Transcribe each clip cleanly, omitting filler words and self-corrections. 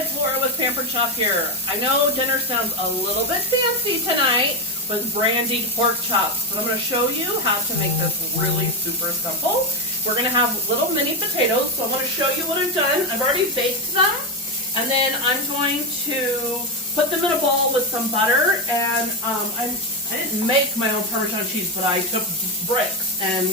guys, Laura with Pampered Chef here. I know dinner sounds a little bit fancy tonight with brandied pork chops, but I'm going to show you how to make this really super simple. We're going to have little mini potatoes, so I'm going to show you what I've done. I've already baked them, and then I'm going to put them in a bowl with some butter, and I didn't make my own Parmesan cheese, but I took bricks and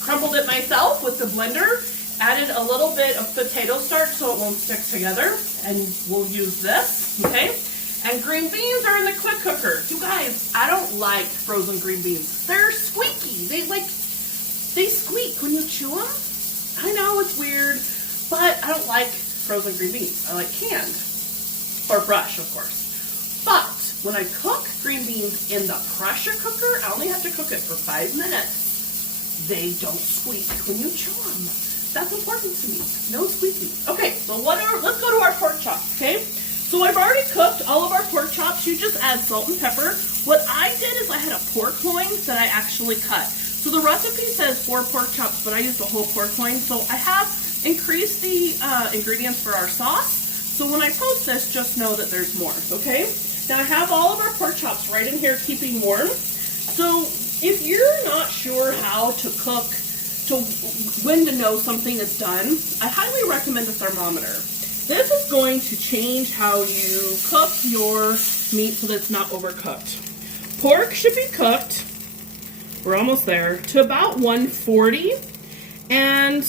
crumbled it myself with the blender. Added a little bit of potato starch so it won't stick together, and we'll use this, okay? And green beans are in the quick cooker. You guys, I don't like frozen green beans. They're squeaky. They squeak when you chew them. I know it's weird, but I don't like frozen green beans. I like canned, or fresh, of course. But when I cook green beans in the pressure cooker, I only have to cook it for 5 minutes. They don't squeak when you chew them. That's important to me. No squeaking. Okay, so let's go to our pork chops, okay? So I've already cooked all of our pork chops. You just add salt and pepper. What I did is I had a pork loin that I actually cut. So the recipe says 4 pork chops, but I used a whole pork loin. So I have increased the ingredients for our sauce. So when I post this, just know that there's more, okay? Now I have all of our pork chops right in here keeping warm. So if you're not sure how to cook, when to know something is done, I highly recommend a thermometer. This is going to change how you cook your meat so that it's not overcooked. Pork should be cooked, we're almost there, to about 140. And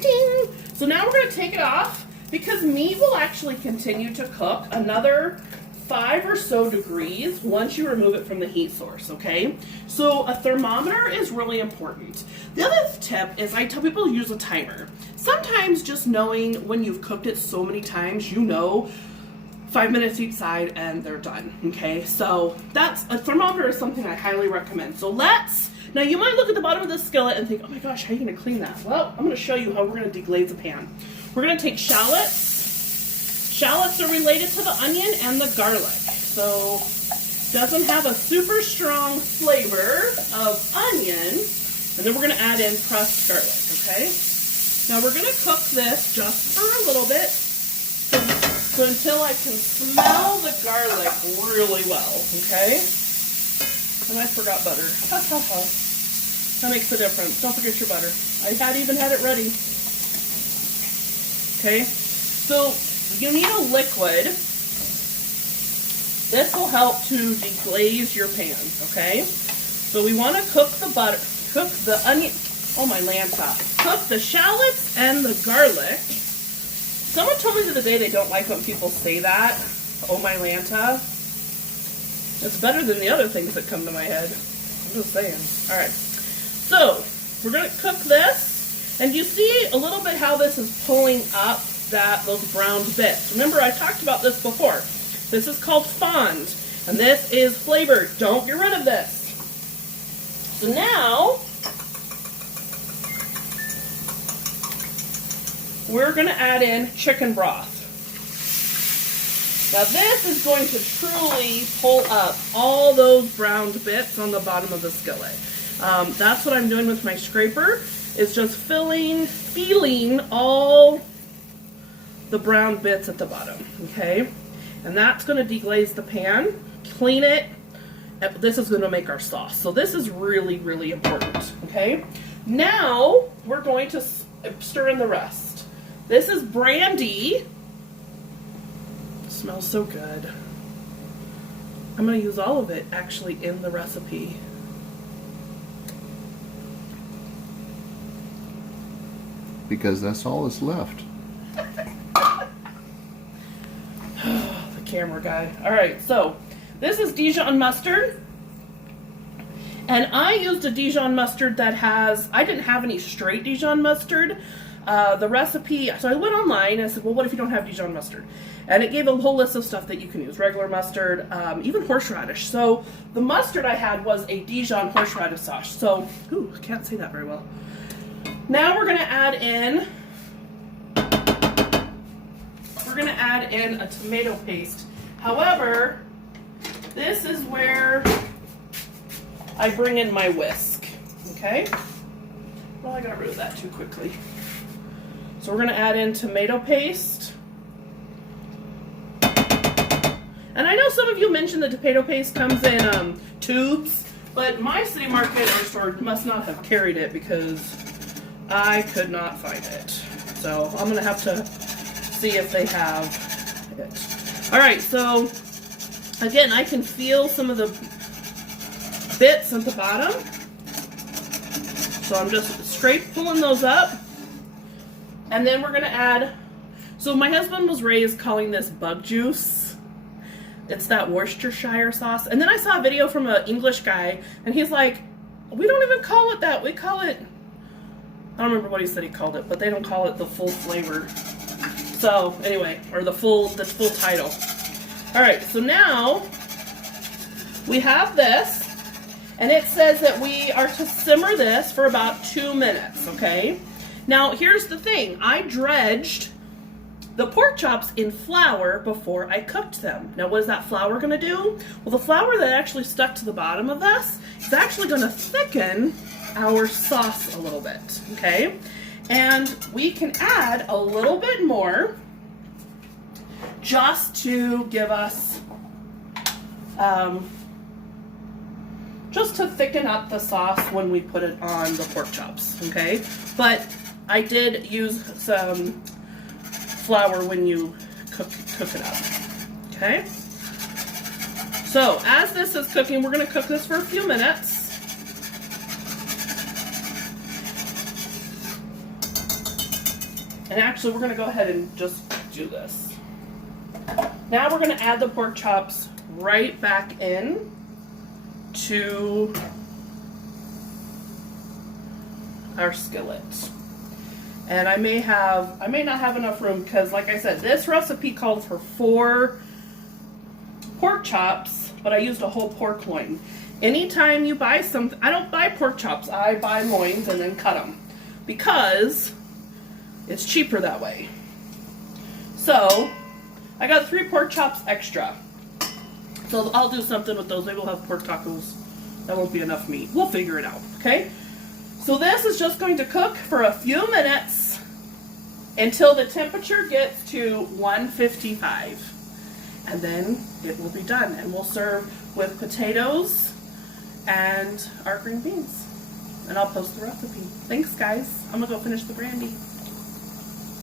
ding! So now we're going to take it off because meat will actually continue to cook another 5 or so degrees once you remove it from the heat source, okay? So a thermometer is really important. The other tip is I tell people to use a timer. Sometimes just knowing when you've cooked it so many times, you know 5 minutes each side and they're done, okay? So a thermometer is something I highly recommend. So now you might look at the bottom of the skillet and think, oh my gosh, how are you gonna clean that? Well, I'm gonna show you how we're gonna deglaze the pan. We're gonna take shallots. Shallots are related to the onion and the garlic, so doesn't have a super strong flavor of onion. And then we're going to add in pressed garlic, okay? Now we're going to cook this just for a little bit, so until I can smell the garlic really well, okay? And I forgot butter. Ha ha ha. That makes a difference. Don't forget your butter. I even had it ready. Okay, so you need a liquid. This will help to deglaze your pan, okay? So we want to cook the butter, cook the onion, oh my Lanta, cook the shallots and the garlic. Someone told me the other day they don't like when people say that, oh my Lanta. It's better than the other things that come to my head. I'm just saying. All right, so we're going to cook this, and you see a little bit how this is pulling up those browned bits. Remember, I talked about this before. This is called fond, and this is flavored. Don't get rid of this. So now, we're going to add in chicken broth. Now this is going to truly pull up all those browned bits on the bottom of the skillet. That's what I'm doing with my scraper, is just feeling all the brown bits at the bottom, okay? And that's going to deglaze the pan, clean it. This is going to make our sauce. So this is really, really important, okay? Now we're going to stir in the rest. This is brandy. It smells so good. I'm going to use all of it actually in the recipe. Because that's all that's left. The camera guy. All right, so this is Dijon mustard. And I used a Dijon mustard I didn't have any straight Dijon mustard. The recipe, so I went online and I said, well, what if you don't have Dijon mustard? And it gave a whole list of stuff that you can use. Regular mustard, even horseradish. So the mustard I had was a Dijon horseradish sauce. So, ooh, I can't say that very well. Now we're going to add in a tomato paste. However, this is where I bring in my whisk, okay? Well, I got rid of that too quickly. So we're going to add in tomato paste. And I know some of you mentioned the tomato paste comes in tubes, but my City Market or store must not have carried it because I could not find it. So I'm going to have to see if they have it. All right, so again, I can feel some of the bits at the bottom. So I'm just straight pulling those up. And then we're going to add, so my husband was raised calling this bug juice. It's that Worcestershire sauce. And then I saw a video from an English guy, and he's like, we don't even call it that. We call it, I don't remember what he said he called it, but they don't call it the full flavor. So anyway, or the full title. All right, so now we have this, and it says that we are to simmer this for about 2 minutes, okay? Now here's the thing, I dredged the pork chops in flour before I cooked them. Now what is that flour gonna do? Well, the flour that actually stuck to the bottom of this is actually gonna thicken our sauce a little bit, okay? And we can add a little bit more just to give us, just to thicken up the sauce when we put it on the pork chops, okay? But I did use some flour when you cook it up, okay? So as this is cooking, we're gonna cook this for a few minutes. And actually, we're gonna go ahead and just do this. Now we're gonna add the pork chops right back in to our skillet. And I may not have enough room because, like I said, this recipe calls for 4 pork chops, but I used a whole pork loin. Anytime you buy something, I don't buy pork chops, I buy loins and then cut them because it's cheaper that way. So I got 3 pork chops extra. So I'll do something with those. Maybe we'll have pork tacos. That won't be enough meat. We'll figure it out, okay? So this is just going to cook for a few minutes until the temperature gets to 155. And then it will be done. And we'll serve with potatoes and our green beans. And I'll post the recipe. Thanks, guys. I'm going to go finish the brandy.